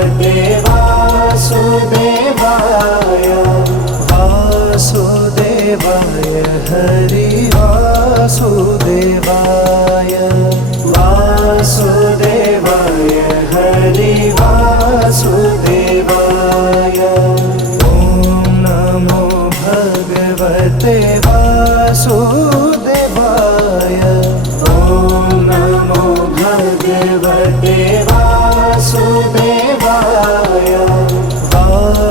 भगवते वासुदेवाय। वासुदेवाय हरि वासुदेवाय। वासुदेवाय हरि वासुदेवाय। ॐ नमो भगवते वासुदेवाय। ॐ नमो भगवते वासुदेवाय।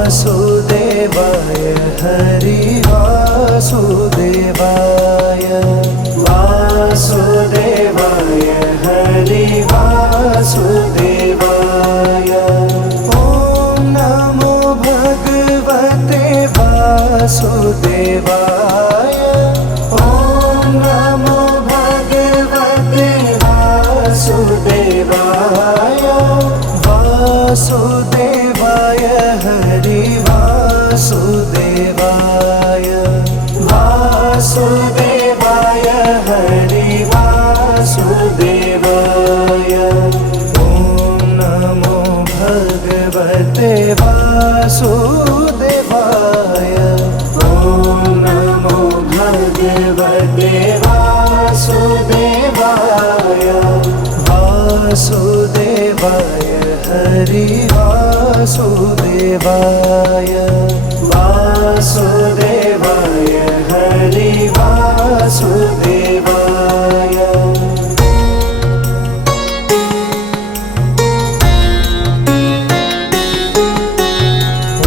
वासुदेवाय हरि वासुदेवाय। वासुदेवाय हरि वासुदेवाय। ॐ नमो भगवते वासुदेवाय। ॐ नमो भगवते वासुदेवाय। वासुदेवाय हरि वासुदेवाय। वासुदेवाय हरि वासुदेवाय। ॐ नमो भगवते वासुदेवाय। ॐ नमो भगवते वासुदेवाय। वासुदेवाय हरि वासुदेवाय। वासुदेवाय हरि वासुदेवाय।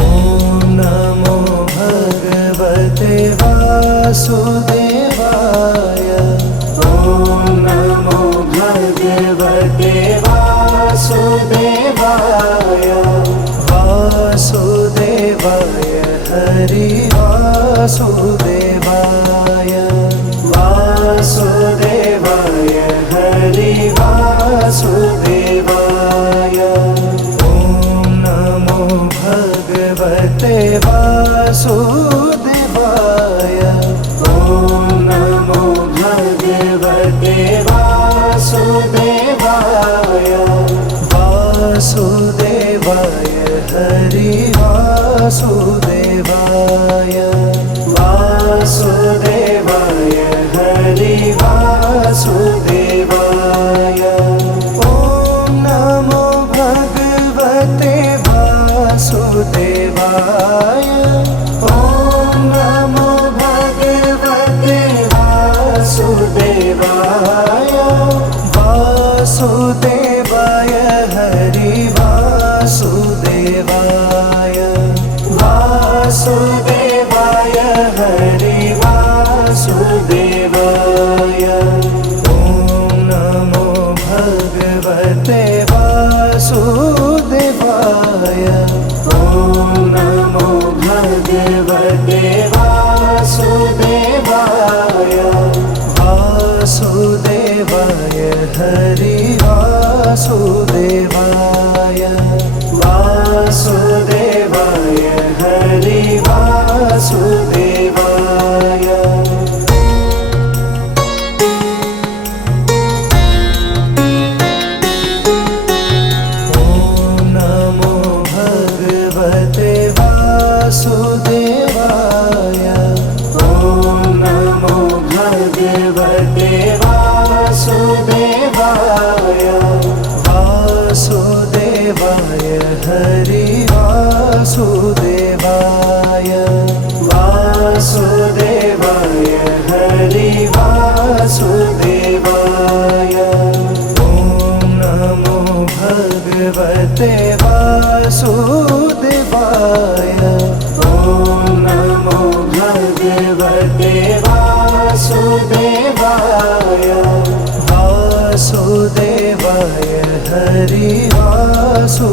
ॐ नमो भगवते वासुदेवाय। ॐ नमो भगवते वासुदेवाय। वासुदेवाय हरि वासुदेवाय। वासुदेवाय हरि वासुदेवाय। ॐ नमो भगवते वासुदेवाय। ॐ नमो भगवते वासुदेवाय। वासुदेवाय हरि वासुदेवाय। वासुदेवाय हरि वासुदेवाय। ॐ नमो भगवते वासुदेवाय। ॐ नमो भगवते वासुदेवाय। वासुदेवाय हरि वासुदेवाय। वासुदेवाय हरि वासुदेवाय। ॐ नमो भगवते वासुदेवाय। ॐ नमो भगवते वासुदेवाय। वासुदेवाय हरि वासुदेवाय। वासुदेवाय हरि वासुदेवाय। ॐ नमो भगवते वासुदेवाय। ॐ नमो भगवते वासुदेवाय। वासुदेवाय हरि वासुदेवाय। वासुदेवाय हरि वासुदेवाय। ॐ नमो भगवते वासुदेवाय। ॐ नमो भगवते वासुदेवाय। वासुदेवाय हरि वासुदेवाय।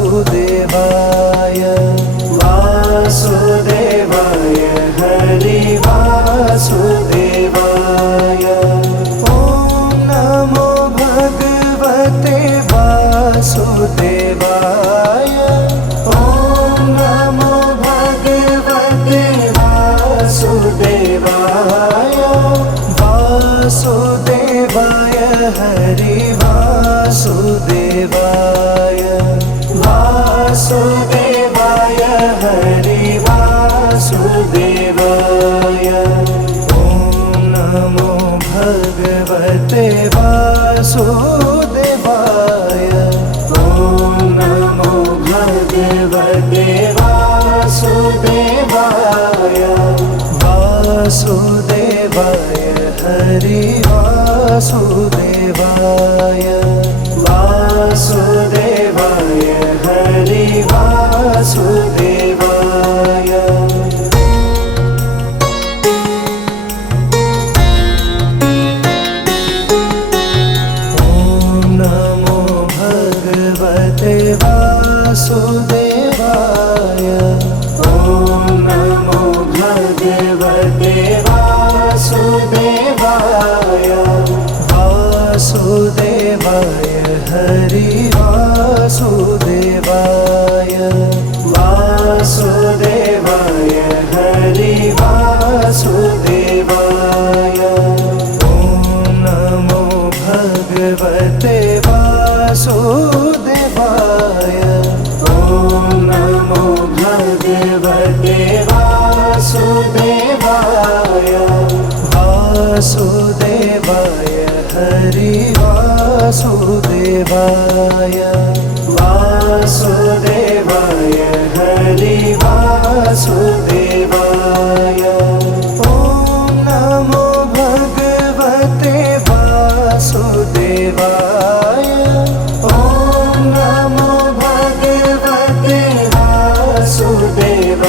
वासुदेवाय हरि वासुदेवाय। ॐ नमो भगवते वासुदेवाय। ॐ नमो भगवते वासुदेवाय। वासुदेवाय हरि वासुदेवाय। वासुदेवाय वासुदेवाय वासुदेवाय हरि वासुदेवाय वासुदेवाय हरि वासुदेवाय। वासुदेवाय ॐ नमो भगवते वासुदेवाय वासुदेवाय हरि वासुदेवाय वासुदेवाय हरि वासुदेवाय। ॐ नमो भगवते वासुदेवाय ॐ नमो भगवते वासुदेवाय वासुदेवाय हरि वासुदेवाय वासुदेवाय हरि वासुदेवाय। ॐ नमो भगवते वासुदेवाय ॐ नमो भगवते वासुदेवाय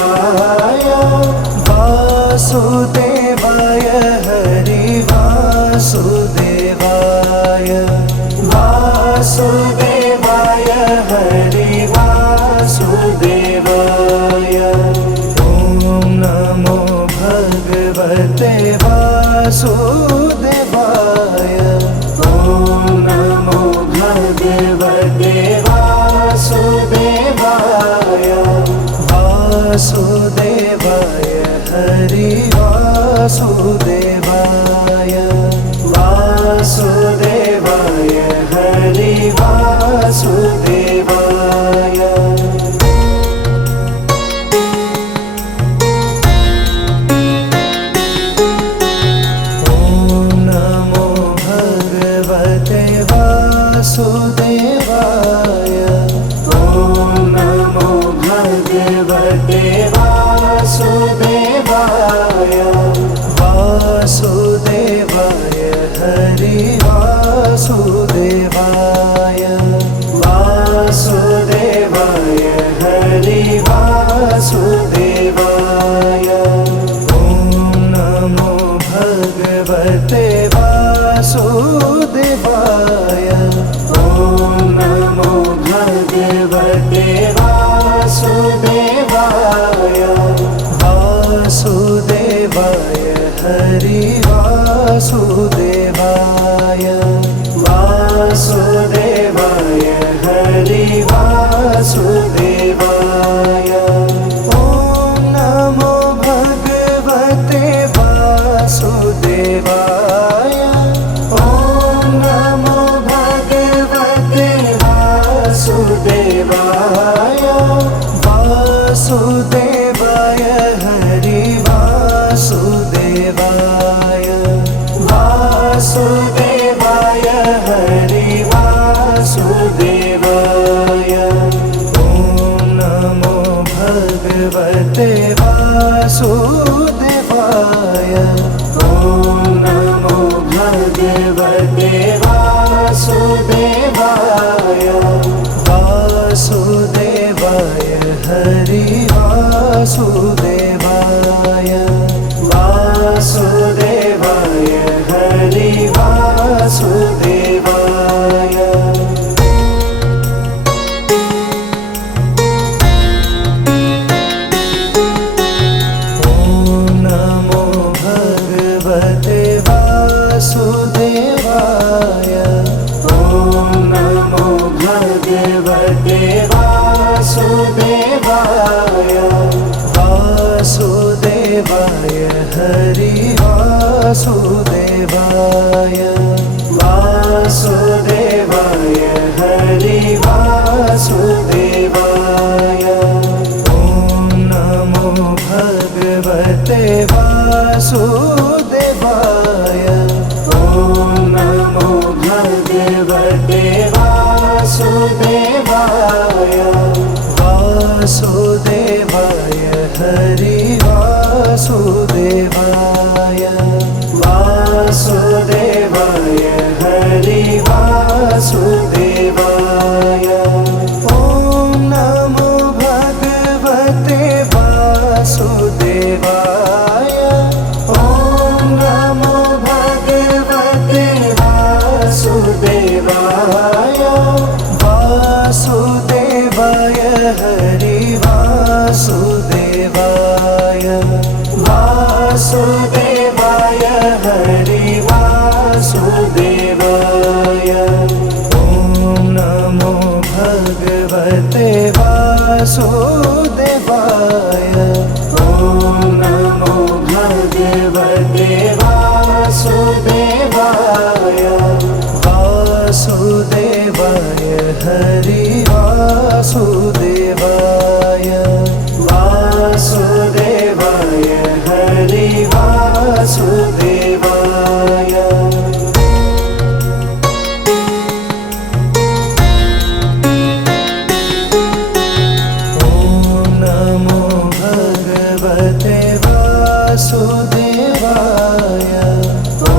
वासुदेवाय हरि वासुदेवाय वासुदेवाय हरि वासुदेवाय। ॐ नमो भगवते वासुदेवाय ॐ नमो भगवते वासुदेवाय वासुदेवाय हरि वासुदेवाय वासुदेवाय हरि वासुदेवाय। ॐ नमो भगवते वासुदेवाय ॐ नमो भगवते वासुदेवाय वासुदेवाय हरि वासुदेवाय वासुदेवाय हरि वासुदेवाय। ॐ नमो भगवते वासुदेवाय ॐ नमो भगवते वासुदेवाय वासुदेवाय हरि वासुदेवाय वासुदेवाय हरि वासुदेवाय। ॐ नमो भगवते वासुदेवाय ॐ नमो भगवते वासुदेवाय वासुदेवाय हरि वासुदेवाय वासुदेवाय हरि वासुदेवाय। ॐ नमो भगवते वासुदेवाय ॐ नमो भगवते वासुदेवाय वासुदेवाय हरि वासुदेवाय वासुदेवाय हरि वासुदेवाय। ॐ नमो भगवते वासुदेवाय ॐ नमो भगवते वासुदेवाय वासुदेवाय हरि वासुदेवाय वासुदेवाय हरि वासुदेवाय। ॐ नमो भगवते वासुदेवाय ॐ नमो भगवते वासुदेवाय वासुदेवाय हरि वासुदेवाय वासुदेवाय हरि वासुदेवाय। ॐ नमो भगवते वासुदेवाय। ॐ नमो भगवते वासुदेवाय वासुदेवाय हरि वासुदेवाय वासुदेवाय हरि वासुदेवाय। ॐ नमो भगवते वासुदेवाय। ॐ नमो भगवते वासुदेवाय वासुदेवाय हरि वासुदेवाय वासुदेवाय हरि वासुदेवाय। ॐ नमो भगवते वासुदेवाय। ॐ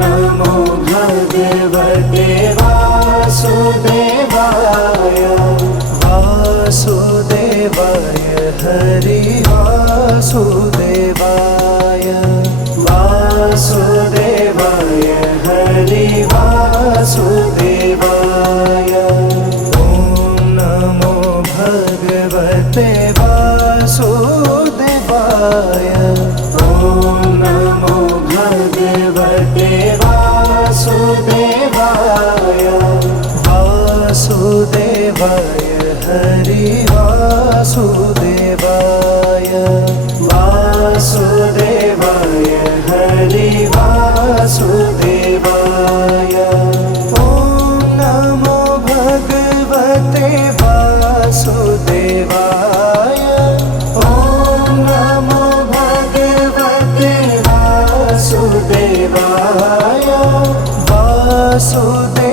नमो भगवते वासुदेवाय वासुदेवाय हरि वासुदेवाय वासुदेवाय हरि वासुदेवाय। ॐ नमो भगवते वासुदेवाय। ॐ नमो भगवते वासुदेवाय वासुदेवाय हरि वासुदेवाय वासुदेवाय हरि वासुदेवाय। ॐ नमो भगवते वासुदेवाय। ॐ नमो भगवते वासुदेवाय वासुदेवाय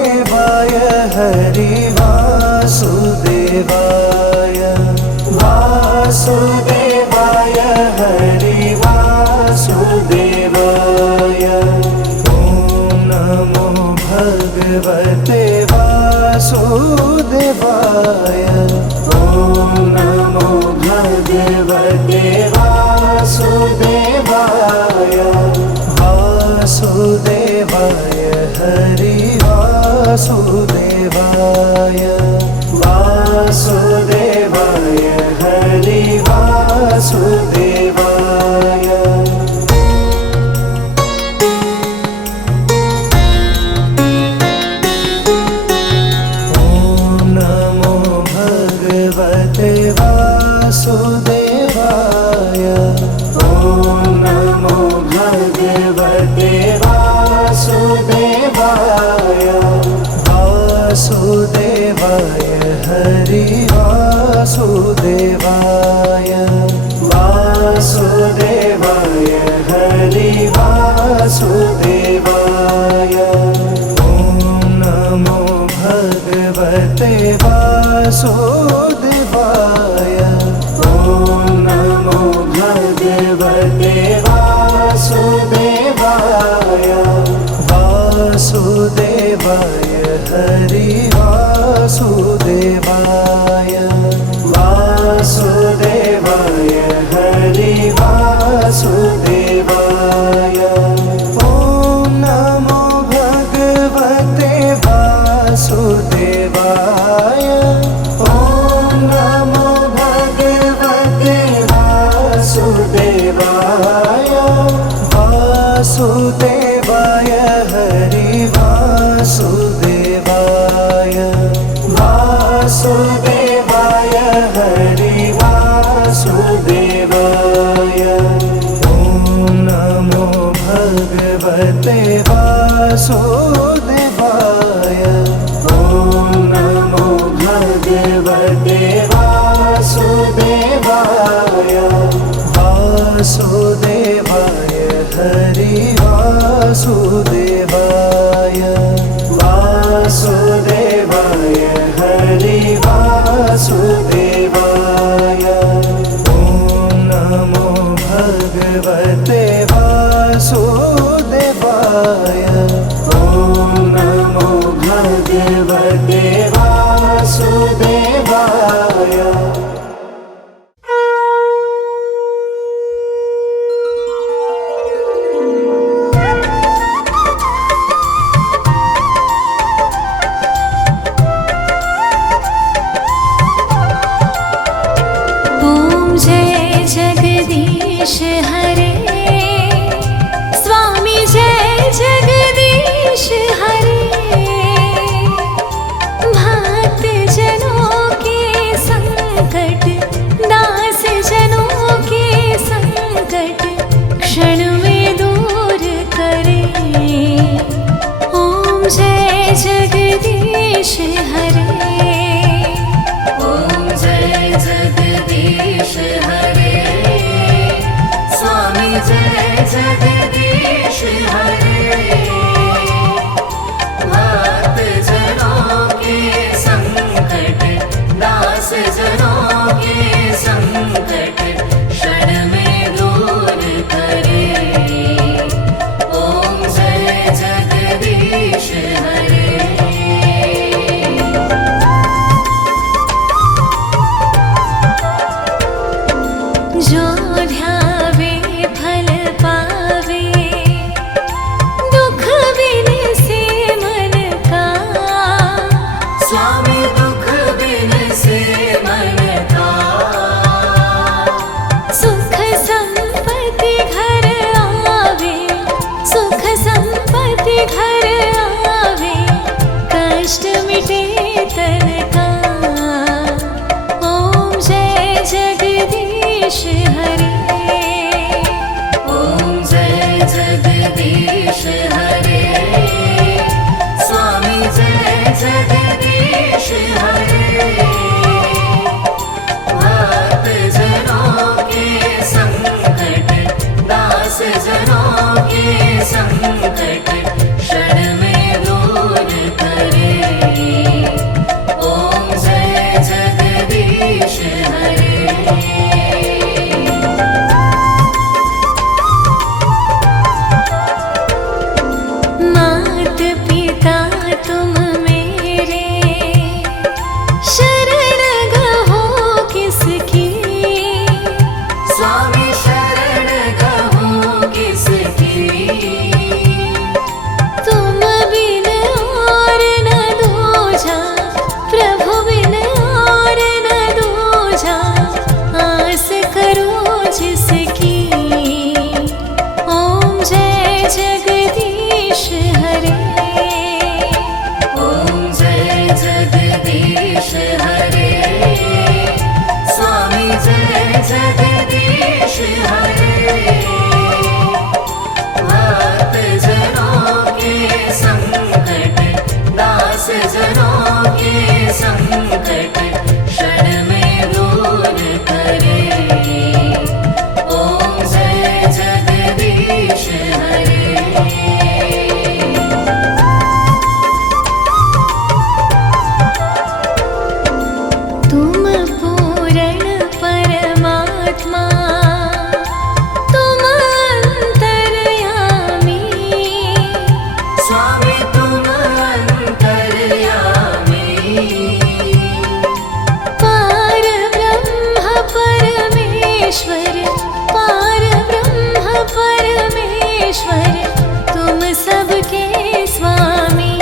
हरि वासुदेवाय वासुदेवाय हरि वासुदेवाय। ॐ नमो भगवते वासुदेवाय। ॐ नमो भगवते वासुदेवाय वासुदेवाय हरि वासुदेवाय वासुदेवाय हरि वासुदेवाय। ॐ नमो भगवते वासुदेवाय। ॐ नमो भगवते वासुदेवाय वासुदेवाय हरि वासुदेवाय वासुदेवाय हरि वासुदेवाय। ॐ नमो भगवते वासुदेवाय। ॐ नमो भगवते वासुदेवाय वासुदेवाय हरि वासुदेवाय वासुदेवाय हरि वासुदेवाय। ॐ नमो भगवते वासुदेवाय। ॐ नमो भगवते वासुदेवाय वासुदेवाय हरि वासुदेवाय वासुदेवाय हरि वासुदेवाय। ॐ नमो भगवते वासुदेवाय। ॐ नमो भगवते वासुदेवाय वासुदेवाय हरि वासुदेवाय वासुदेवाय हरि वासुदेवाय। वासुदेवाय। ॐ नमो भगवते वासुदेवाय। हरे स्वामी जय जगदीश हरे। भक्त जनों के संकट, दास जनों के संकट क्षण में दूर करे। ओम जय जगदीश हरे। ओम जय जगदीश हरे। स्वामी जय जगदीश हरे। भक्त जनों के संकट, दास जनों के संकट क्षण में दूर करे। ओम जय जगदीश हरे। जो ध्यावे फल पावे, दुख बिनसे मन का। स्वामी दुख बिनसे मन का। सुख संपत्ति घर आवे, सुख संपत्ति घर आवे, कष्ट मिटे तन का। ओम जय जगदीश हरे। ओम जय जगदीश हरे। स्वामी जय जगदीश हरे। भक्त जनों के संकट, दास जनों के संकट क्षण में दूर करे। ओम जय जगदीश हरे। मात पिता तुम मेरे, शरण गहो किसकी। स्वामी शरण गहो किसकी। तुम बिन और न दूजा, प्रभु बिन और न दूजा, आस करो जिसकी। ओम जय जगदीश हरे। ओम जय जगदीश हरे। स्वामी जय जगदीश हरे। भक्त जनों के संकट, दास जनों के संकट क्षण में दूर करे। ओम जय जगदीश हरे। तुम पूर्ण परमात्मा, तुम अंतर्यामी। स्वामी तुम अंतर्यामी। पार ब्रह्म परमेश्वर, पार ब्रह्म परमेश्वर तुम सबके स्वामी।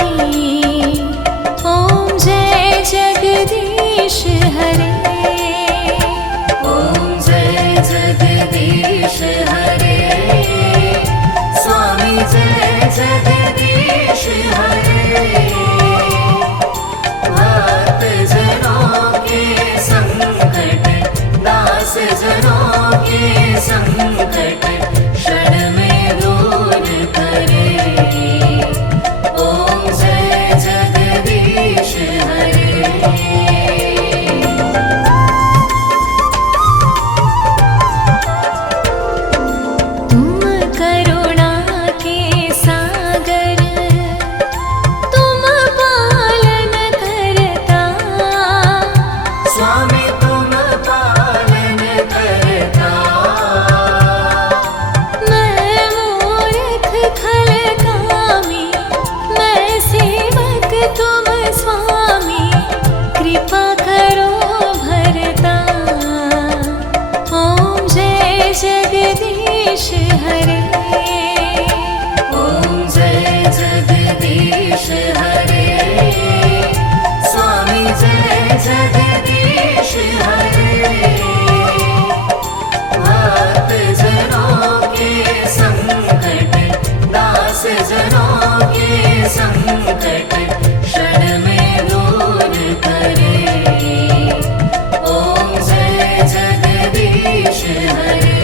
ओम जय जगदीश हरे। जगदीश हरे। ॐ जय जगदीश हरे स्वामी जय जगदीश हरे। भक्त जनों के संकट दास जनों के संकट क्षण में दूर करे। ॐ जय जगदीश हरे।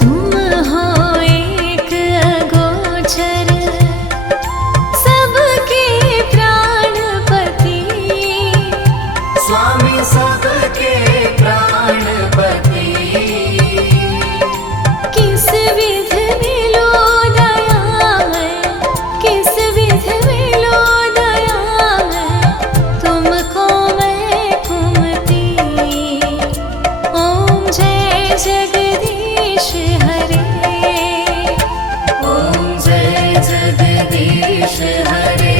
तुम हो एक अगोचर सबके प्राणपति। स्वामी सबके प्राणपति। किस विध मिलो दयामय, किस विध मिलो दयामय, तुमको मैं कुमति। ओम जय जगदीश हरे। ॐ जय जगदीश हरे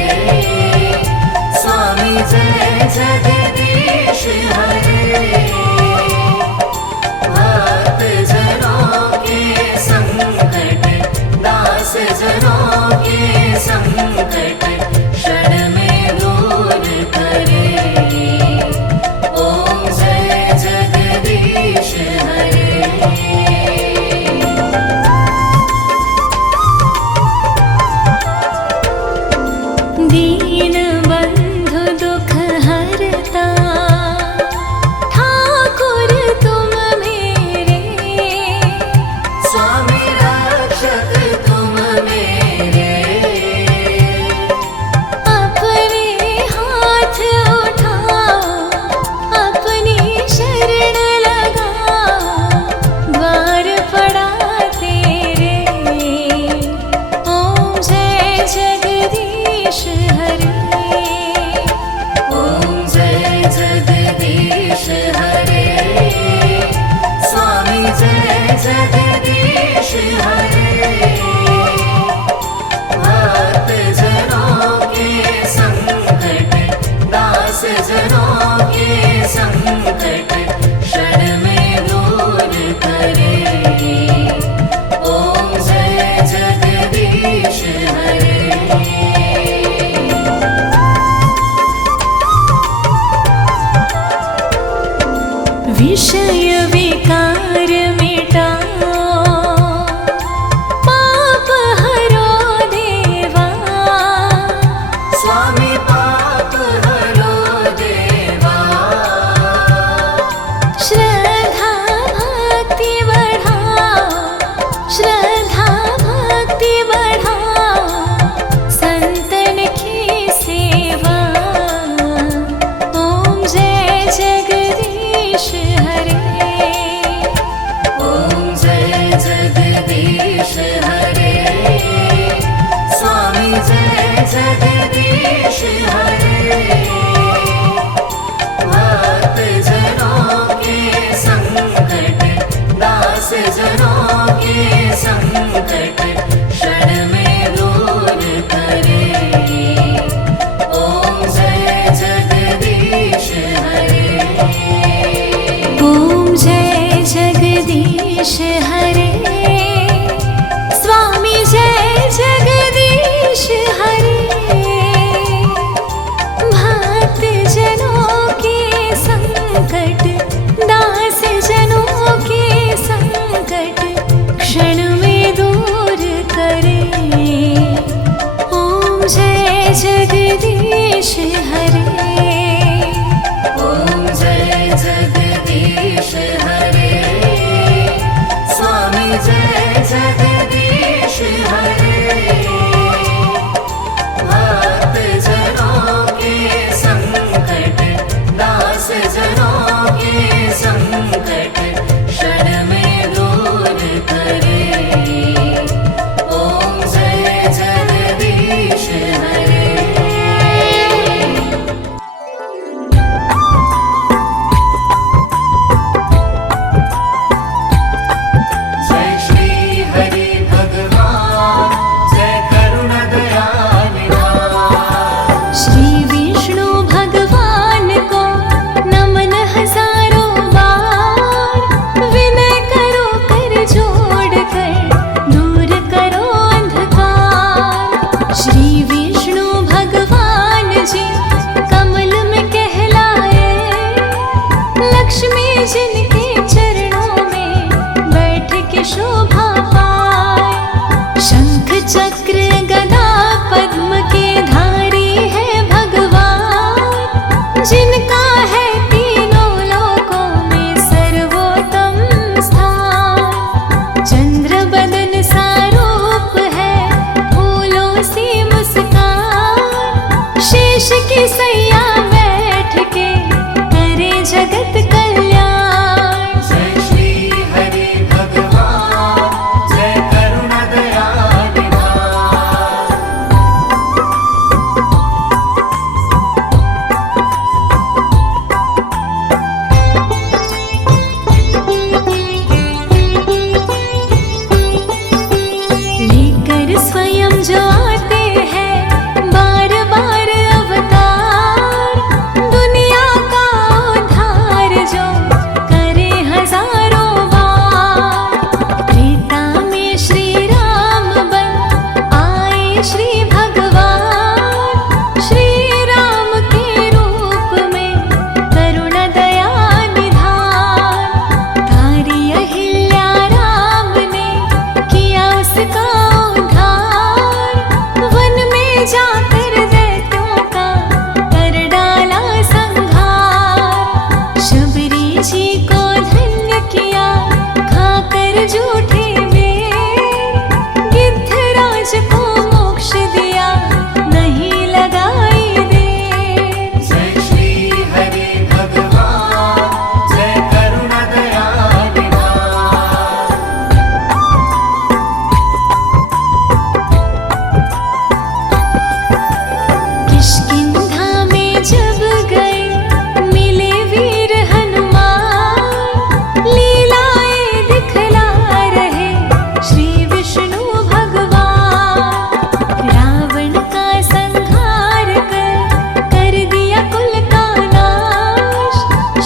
स्वामी जय जगदीश हरे। भक्त जनों के संकट दास जनों के संकट क्षण में दूर करे। ॐ जय जगदीश हरे। दीन बंधु दुख हरता ठाकुर तुम मेरे। स्वामी रक्षक तुम मेरे। श्री विष्णु भगवान जी कमल में कहलाए, लक्ष्मी जिनके चरणों में बैठ के शोभा पाए। शंख चक्र गदा पद्म के धारी है भगवान, जिनका है तीनों लोकों में सर्वोत्तम स्थान। चंद्र बदन सा रूप है, फूलों सी मुस्कान, शेष की सैया बैठ के करे जगत कल्याण। जय श्री हरि भगवान, जय करुणा दया निधान। लेकर स्वयं जो आते हैं बार बार अवतार, दुनिया का उद्धार जो करे हजारों बार। त्रेता में श्री राम बन आए श्री भगवान, श्री राम के रूप में करुणा दया निधान। तारी अहिल्या राम ने किया उसका उद्धार, वन में जाकर दैत्यों का कर डाला संहार। शबरी जी को धन्य किया खाकर झूठे बेर, गिद्धराज को मोक्ष दिया नहीं लगाई देर। जय श्री हरि भगवान, जय करुणा दया निधान। किष्किंधा में जब गए मिले वीर हनुमान, लीलाएं दिखला रहे श्री विष्णु भगवान। रावण का संहार कर दिया कुल का नाश,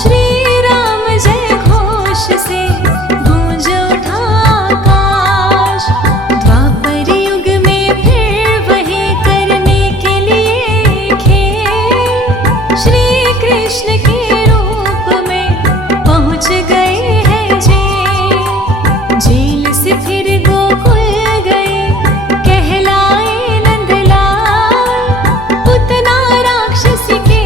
श्री राम जय घोष से गूंज उठा आकाश। द्वापर युग में फिर वही करने के लिए खेल, श्री कृष्ण के रूप में पहुंच गए हैं जेल। जेल से फिर गोकुल गए कहलाए नंदलाल, पुतना राक्षस के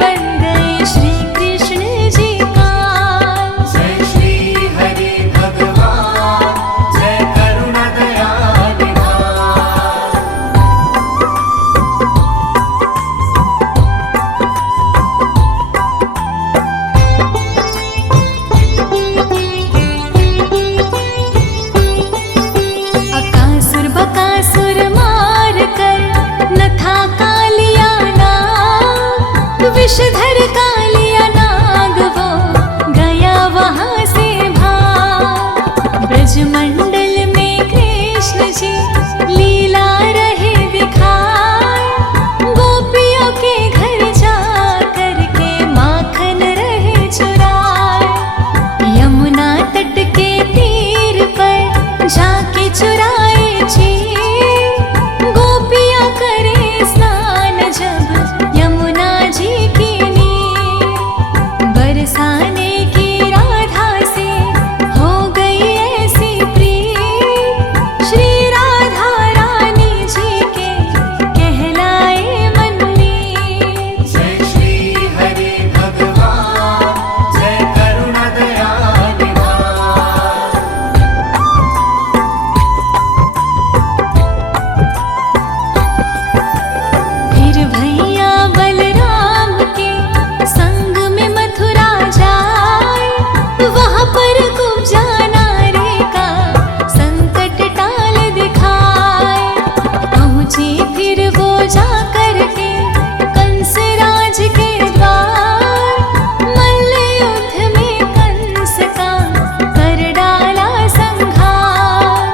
बन गए श्री कृष्ण जी काल। जय श्री हरि भगवान, जय करुणा दया निधान। अकासुर बकासुर मार कर न था कालिया नाग, विषधर कालिया नाग वो गया वहां से भाग। ब्रजमंडल में कृष्ण जी लीला रहे दिखाए, गोपियों के घर जा कर के माखन रहे चुराए। यमुना तट के तीर पर जाके चुराए चीर, गोपियाँ करे स्नान जब यमुना जी की नीर। बरसाने की राधा से हो गई ऐसी प्रीत, श्री राधा रानी जी के कहलाए मनमीत। जय श्री हरि भगवान, जय करुणा दया निधान। फिर भैया बलराम के संग में मथुरा जाए, वहां पर कुब्जा नारी का संकट टाल दिखाए। पहुंचे फिर वो जा कर के कंस राज के द्वार, मल्ल युद्ध में कंस का कर डाला संहार।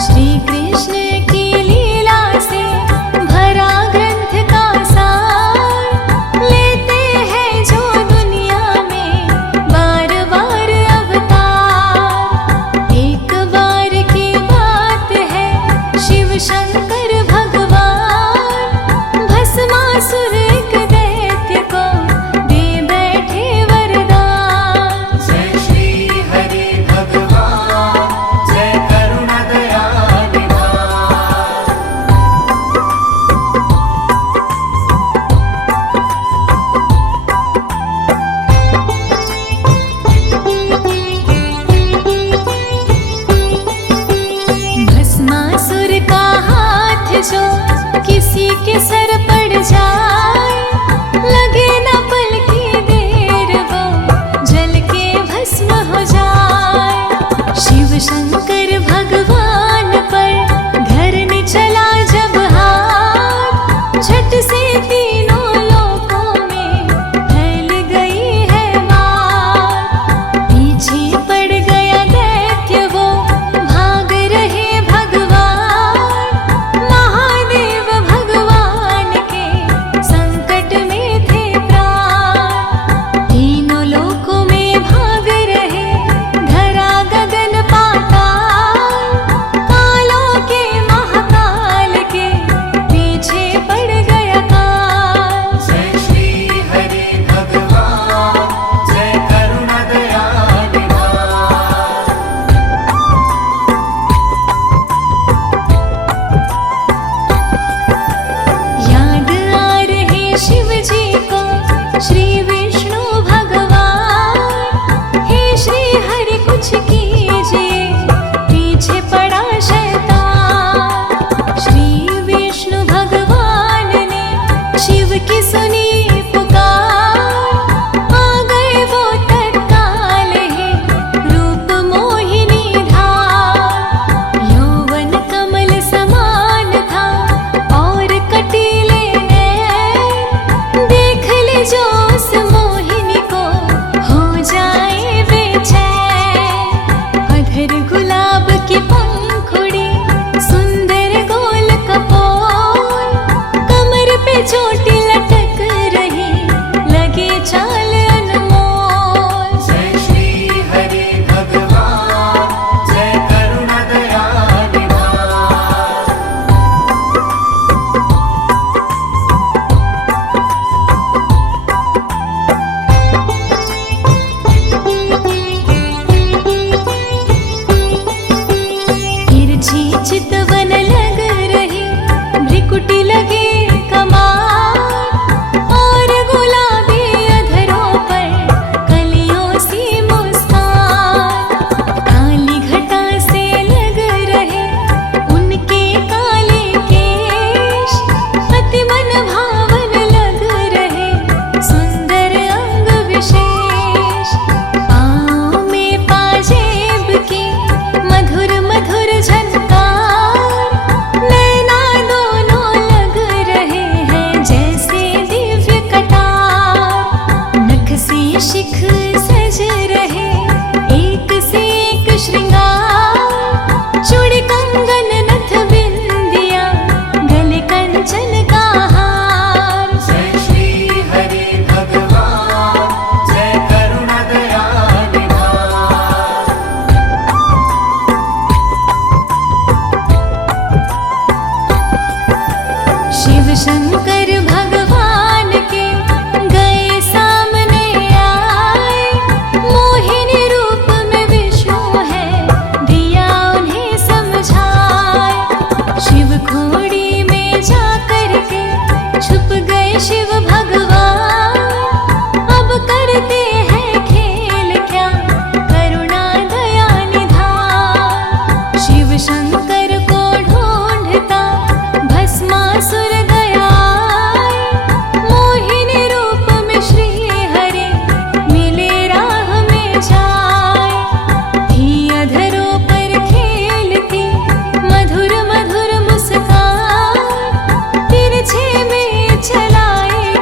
श्री कृष्ण की लीला से भरा ग्रंथ का सार, लेते हैं जो दुनिया में बार बार अवतार। एक बार की बात है शिव शंकर भगवान, किसी के सर पड़ जाए, लगे न पल की देर वो जल के भस्म हो जाए। शिव शंकर भगवान पर धरने चला जब हाथ, झट से तीनों लोकों में फैल गई है मार। पीछे पड़ गया दैत्य वो भाग रहे भगवान, महादेव भगवान के संकट में थे प्राण। तीनों लोकों में भाग रहे धरा गगन पाताल, कालों के महाकाल के पीछे पड़ गया काल। जय श्री हरि भगवान, जय करुणा दया निधान। याद आ रहे शिव जी को श्री विष्णु भगवान, हे श्री हरि कुछ कीजिए पीछे पड़ा शैतान। श्री विष्णु भगवान ने शिव की सुनी पुकार, आ गए वो तत्काल ही रूप मोहिनी धार। यौवन कमल समान था और कटीले नैन, देख ले जो उस मोहिनी को हो जाए बेचैन। अधर गुलाब की पंखुड़ी, सुंदर गोल कपोल, कमर पे चोटी लटक रही, लगे चाल अनमोल। जय श्री हरि भगवान, जय करुणा दया निधान। तिरछी चितवन लग रही, भ्रिकुटी लगे कमाल, और गुलाबी अधरों पर कलियों सी मुस्कान। काली घटा से लग रहे उनके काले केश, अति मन भावन लग रहे सुंदर अंग विशेष। पाँव में पाजेब की मधुर मधुर झनकार, नैना दोनों लग रहे हैं जैसे दिव्य कटार। नख से शिख सज रहे एक से एक श्रृंगार, चूड़ी कंगन नथ बिंदिया, गले कंचन का हार। जय श्री हरि भगवान, जय करुणा दया निधान। शिव शंकर भगवान के गए सामने आए, मोहिनी रूप में विष्णु है दिया उन्हें समझाए। शिव खोड़ी में जा करके छुप गए शिव भगवान, अब करते हैं खेल क्या करुणा दया निधान। शिव शंकर को ढूंढता भस्मासुर गया, मोहिनी रूप में श्री हरि मिले राह में जाए। थी अधरों पर खेलती मधुर मधुर मुस्कान, तिरछे में चलाए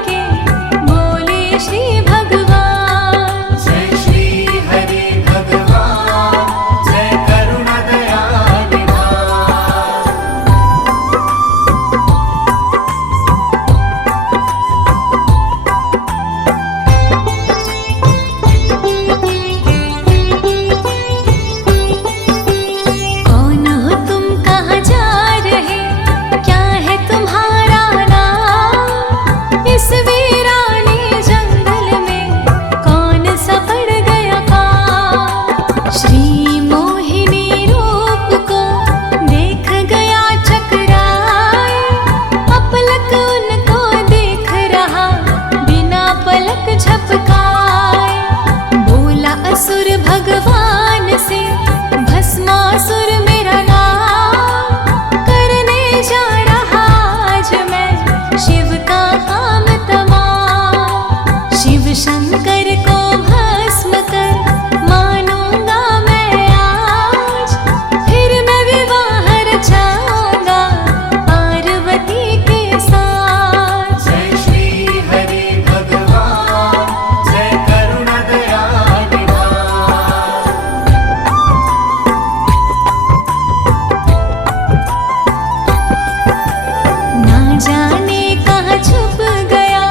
जाने कहाँ छुप गया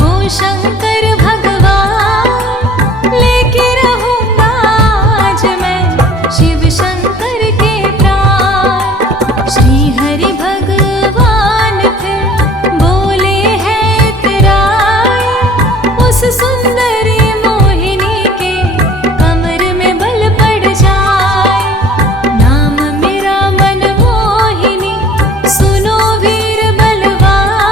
वो शंकर भगवान। लेके रहूंगा आज मैं शिव शंकर के प्राण। श्री हरि भगवान फिर बोले है इतराए, उस सुंदरी मोहिनी के कमर में बल पड़ जाए। नाम मेरा मनमोहिनी, सुनो वीर बलवान।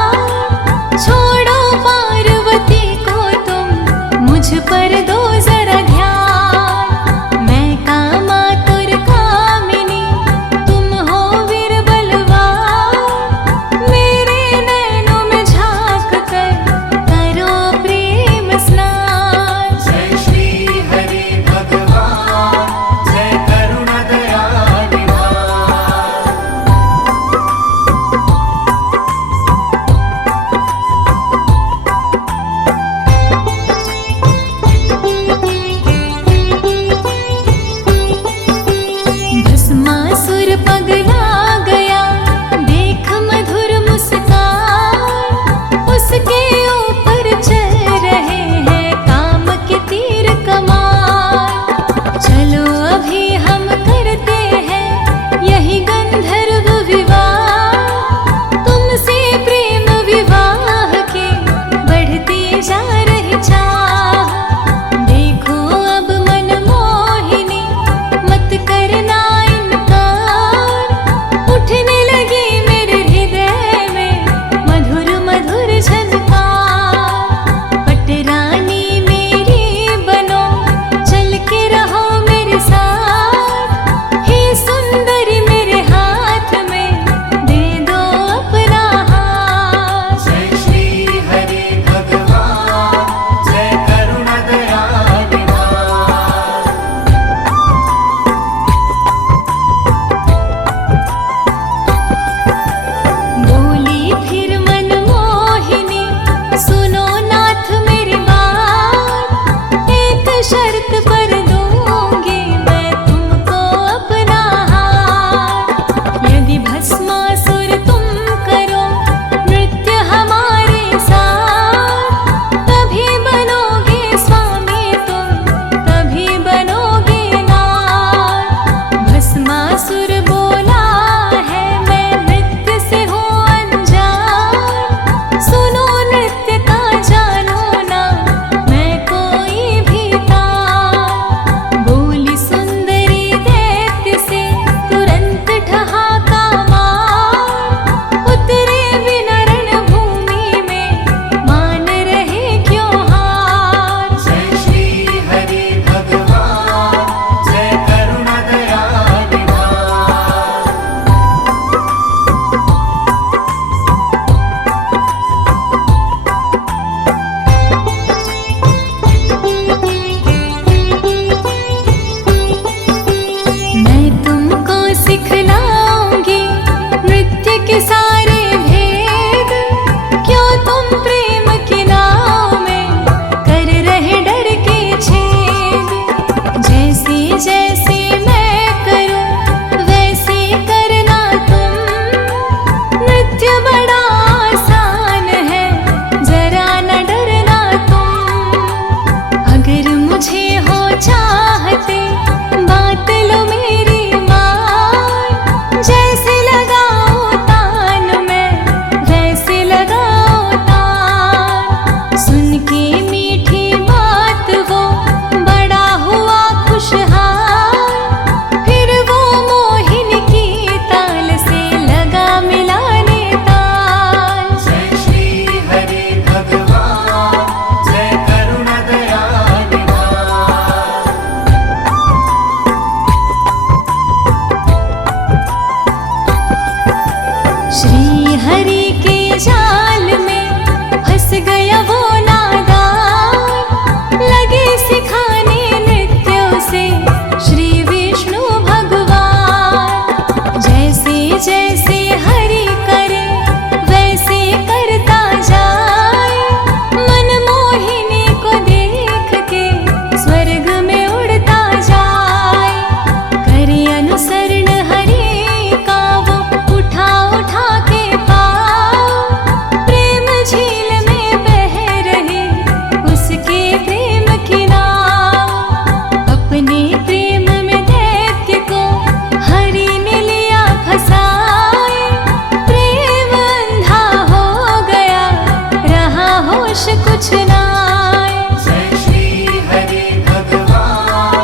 कुछ नाय। जय श्री हरि भगवान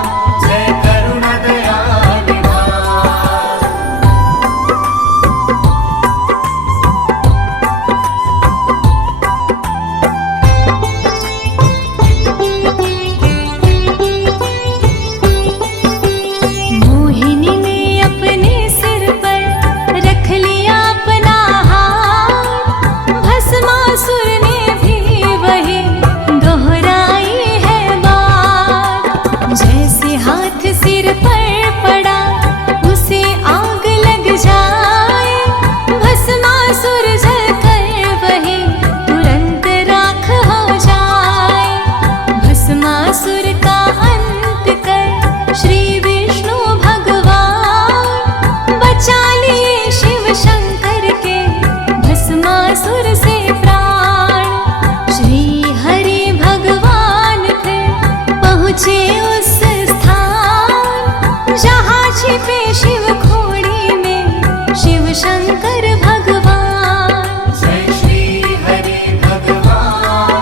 जय करुणा दया निधान। मोहिनी ने अपने सिर पर रख लिया अपना हाथ, भस्मासुर ने भी वही दोहराई है बात। जैसे हाथ सिर पर पड़ा उसे आग लग जाए, भस्मासुर जलकर वही तुरंत राख हो जाए। भस्मासुर का अंत कर श्री विष्णु भगवान बचा लिए शिव शंकर के भस्मासुर से प्राण। श्री हरि भगवान फिर पहुँचे उस स्थान, जहाँ छिपे शिव खोड़ी में शिव शंकर भगवान। जय श्री हरि भगवान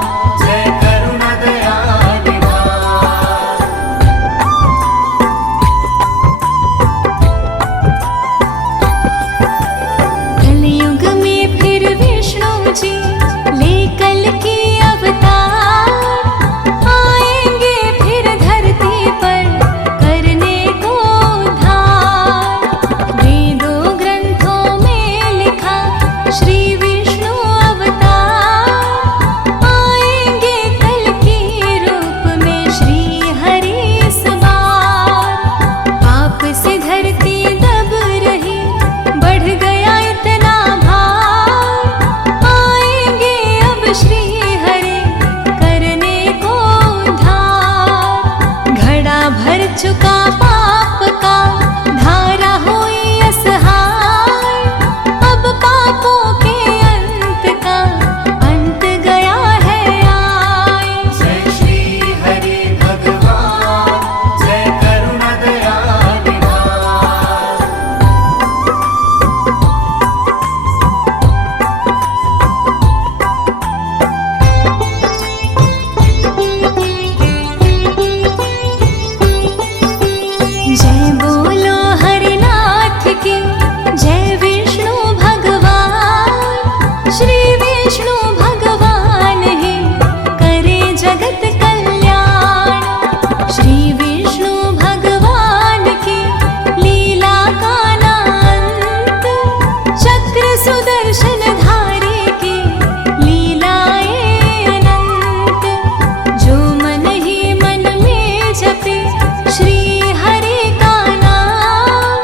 जय करुणा दया निधान। कलयुग में फिर विष्णु जी ले कल की अवतार, आएंगे फिर धरती पर करने को उद्धार। वेदों ग्रंथों में लिखा श्री विष्णु अवतार, आएंगे कल की रूप में श्री हरि इस बार। पाप से धरती दब रही, बढ़ गया इतना भार, आएंगे अब श्री हरि करने को उद्धार। घड़ा भर चुका पाप का, धारा हुई असहाय, अब पापों के अंत का अंत गया है आय। जय श्री हरि भगवान जय करुणा दया निधान। जय बोलो हरिनाथ की, जय विष्णु भगवान। श्री विष्णु भगवान ही करे जगत कल्याण। श्री विष्णु भगवान की लीला का नांत, चक्र सुदर्शन धारी की लीलाएं अनंत। जो मन ही मन में जपे श्री हरि का नाम,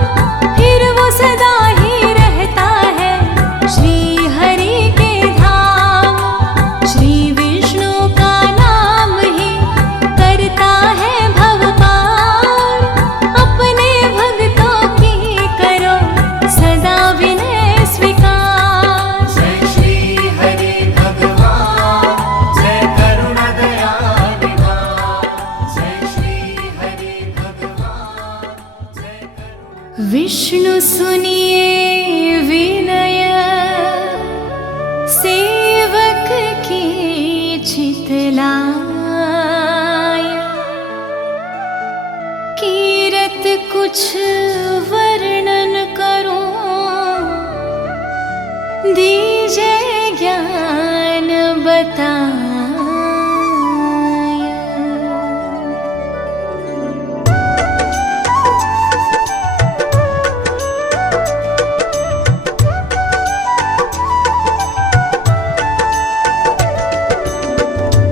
फिर वो सदा ही रहता है श्री हरि के धाम। श्री विष्णु का नाम ही करता है भव पार, अपने भक्तों की करो सदा विनय स्वीकार। जय श्री हरि भगवान जय करुणा दया निधान। जय श्री हरि भगवान जय करुणा। विष्णु सुनिए विनय, सेवक की चितलाय। कीरत कुछ वर्णन करूं, दीजिए ज्ञान बताय।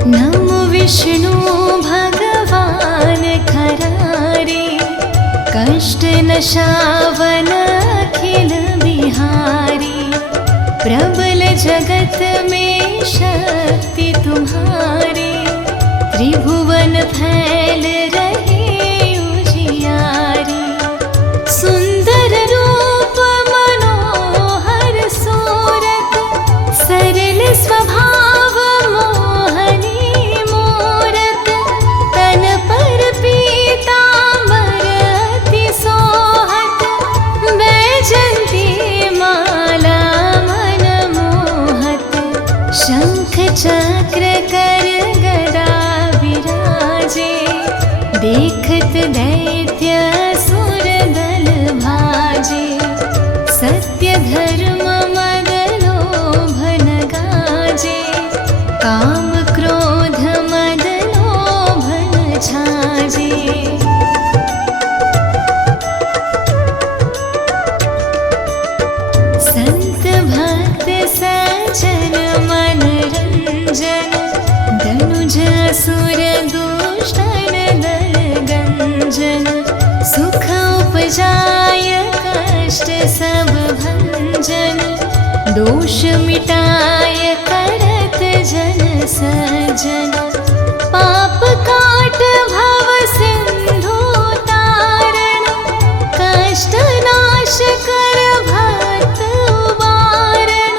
नमो विष्णु भगवान खरारे, कष्ट नशावन अखिल बिहारी। प्रबल जगत में शक्ति तुम्हारी, त्रिभुवन फैल रहे उजियारी। सुंदर रूप मनोहर सूरत, सरल स्वभाव मोहनी मूरत। तन पर पीतांबर अति सोहत, बैजंती माला मन मोहत। शंख चक्र कर गदा विराजे, देखत दैत्य असुर दल भाजे। सत्य धर्म मद लोभ न गाजे, काम क्रोध मद लोभ न छाजे। संत भक्त सज्जन मन रंजन, धनुज असुर दुष्टन दल गंजन। सुख उपजाय कष्ट सब भंजन, दोष मिटाय करत जन सज्जन। पाप काट भव सिंधु तारण, कष्ट नाश कर भक्त उबारण।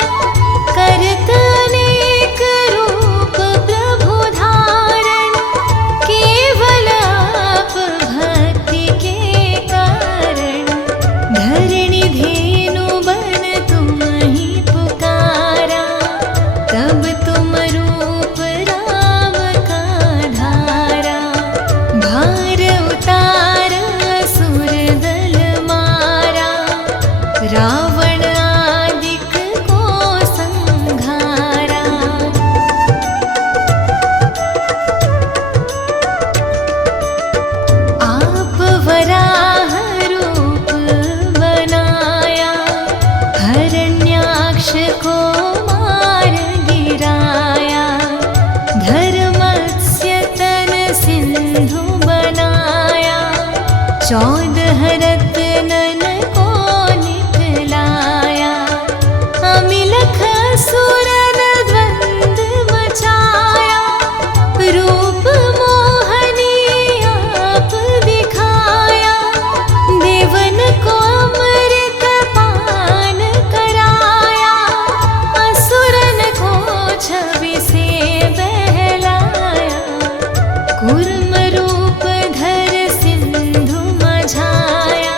करत अनेक रूप प्रभु धारण, केवल आप भक्ति के कारण। धरणी धेनु बन तुम ही पुकारा, तब तुम रूप राम का धारा। भार उतार असुर दल मारा, रावण आदिक को संघारा। आप वराह रूप बनाया, हरण्याक्ष को मार गिराया। धर्मस्य तन सिंधु बनाया, 14 रत्नन को निकलाया। अमिलख असुरन द्वंद मचाया, रूप मोहनी आप दिखाया। देवन को अमृत पान कराया, असुरन को छवि से बहलाया। कूर्म रूप धर सिंधु मझाया,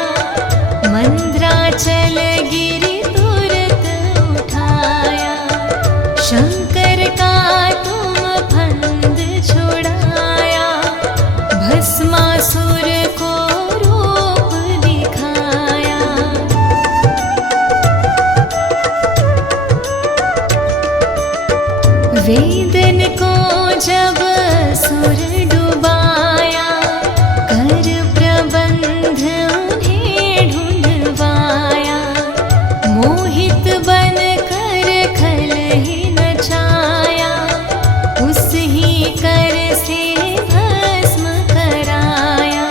मंद्राचल गिरि तुरत उठाया। शंकर का तुम फंद छुड़ाया, भस्मासुर को रूप दिखाया। वेदन को जब असुर डुबाया, कर प्रबंध उन्हें ढूंढवाया। मोहित बन कर खल ही नचाया, उस ही कर से भस्म कराया।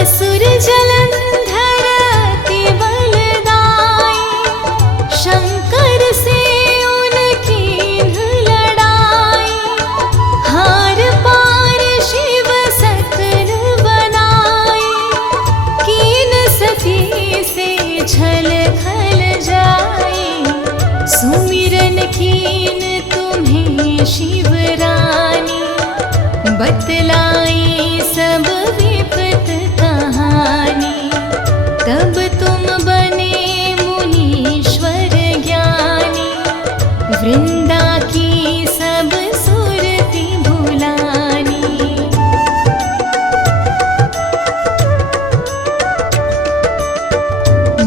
असुर जलंधर अति बलदाई, शंकर से उनकी लड़ाई। हार पार शिव सकल बनाई, कीन सती से छल खल जाई। सुमिरन कीन तुम्हें शिव रानी, बतलाई सब विपत कहानी। तब तुम बने मुनीश्वर ज्ञानी, वृंदा की सब सुरति भुलानी।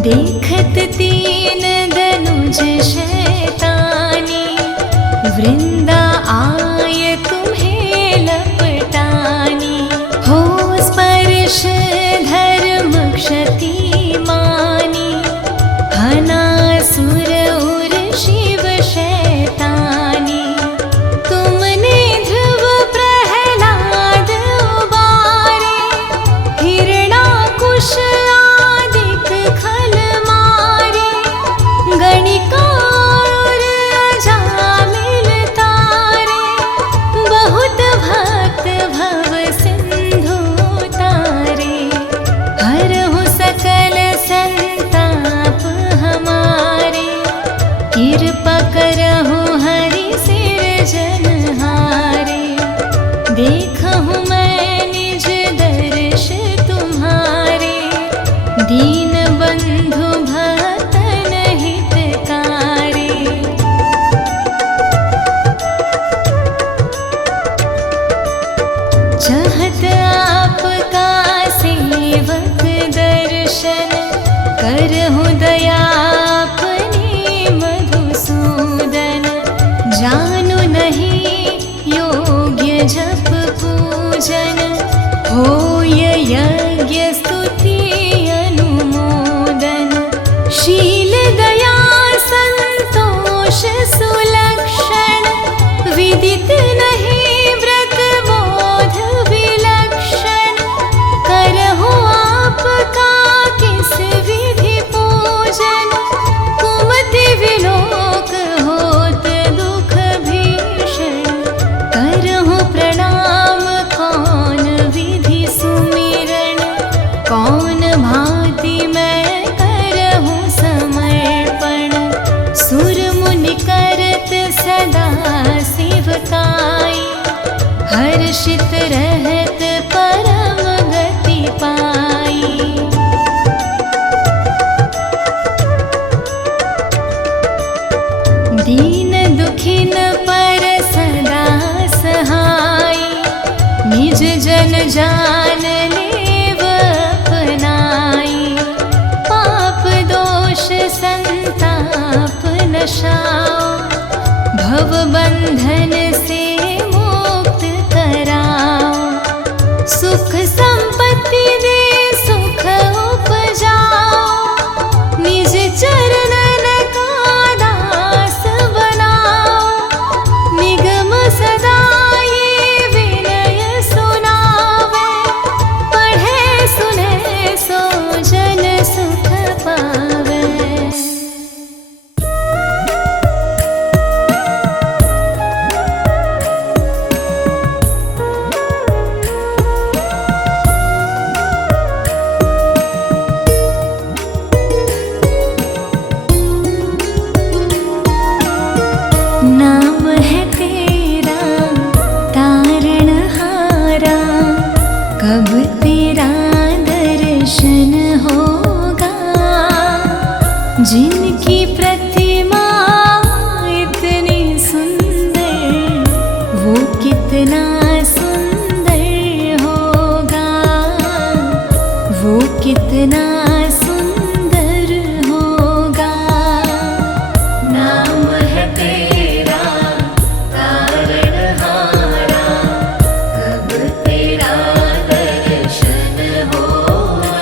देखत तीन धनुज शैतानी, वृंदा आय तुम्हें लपटानी। हो स्पर्श धर्म क्षति मानी, हनासुर उर शिव शैतानी। तुमने ध्रुव प्रहलाद उबारे, हिरणाकुश आदिक खल मारे। गणिका और अजामिल तारे, बहुत भक्त भव सिंधु तारे। हरहु सकल संताप हमारे, कृपा करहु हरि सिरजनहारे। देखहु मैं निज दर्श तुम्हारे, दीन बंधु भक्तन हितकारी। होय यज्ञ स्तुति अनुमोदन शील दया संतोष सुलक्षण विदित नहीं व्रत बोध विलक्षण करहु आपका किस विधि पूजन कुमति विलोक होत दुख भीषण करहु प्रणाम कौन विधि सुमिरन कौन भांति मैं करहु समर्पण सुर मुनि करत सदा सेवकाई हर्षित रहत परम गति पाई। दीन दुखिन पर सदा सहाय निज जन जान लेव अपनाई पाप दोष संताप नशाओ भव बंधन से मुक्त कराओ सुख संपत्ति दे सुख उपजाओ निज चरणन का दास बनाओ निगम सदा ये विनय सुनावे पढ़े सुने सो जन सुख पावे। नाम है तेरा तारणहारा कब तेरा दर्शन होगा जिनकी प्रतिमा इतनी सुंदर वो कितना सुंदर होगा वो कितना सुंदर होगा। नाम है तेरा तारणहारा कब तेरा दर्शन होगा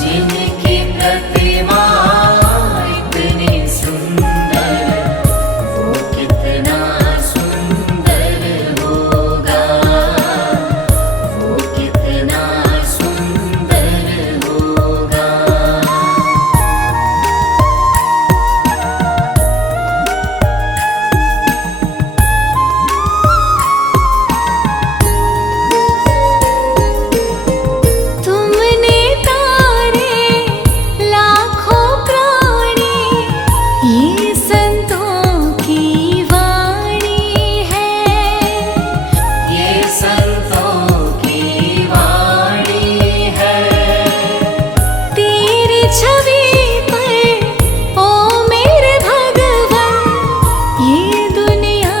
जिनकी प्रतिमा इतनी सुंदर वो कितना सुंदर होगा वो कितना सुंदर होगा। तुमने तारे लाखों प्राणी ये संतों की वाणी है ये संतों की वाणी है तेरी छवि पर ओ मेरे भगवन ये दुनिया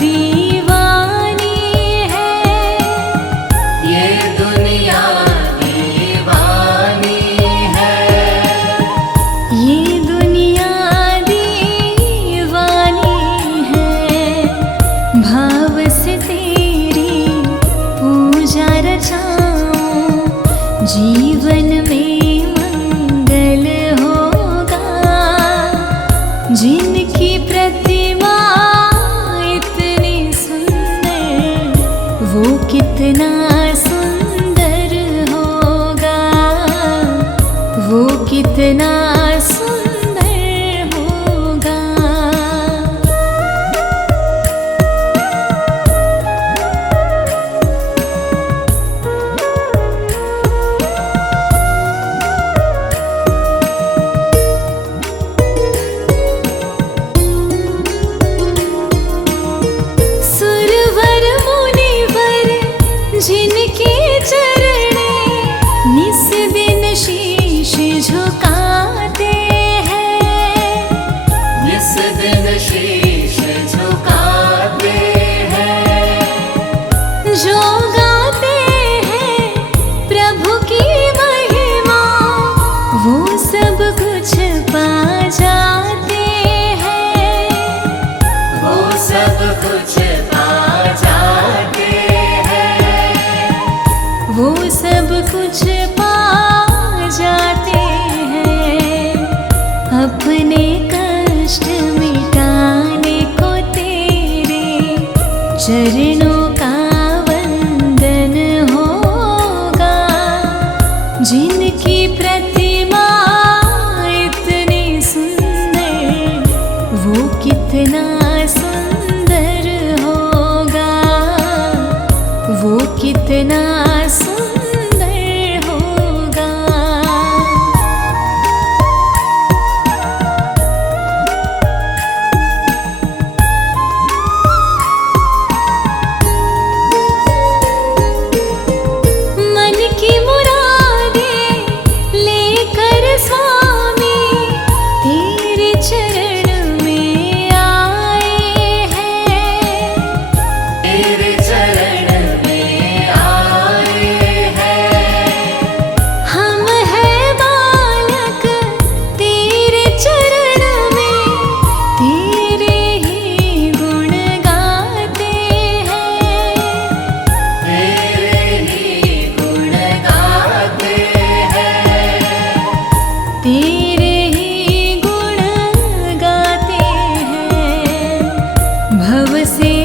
दीवानी है ये दुनिया दीवानी है ये दुनिया दीवानी है भाव से तेरी पूजा रचाऊं जीवन में मंगल होगा जिनकी प्रतिमा इतनी सुंदर वो कितना सुंदर होगा वो कितना सुंदर होगा। सुरवर मुनिवर जिनके चरणे निस दिन शीश झुकाते हैं निस दिन शीश झुकाते हैं जो गाते हैं प्रभु की महिमा वो सब कुछ पा जाते हैं वो सब कुछ पा जाते हैं सुंदर होगा, वो कितना सुंदर होगा। मन की मुरादें लेकर स्वामी तेरे चरण में आए हैं, तेरे चरण में आए हैं। हम हैं बालक तेरे चरण में, तेरे ही गुण गाते हैं, तेरे ही गुण गाते हैं। तेरे ही गुण गाते हैं। भव से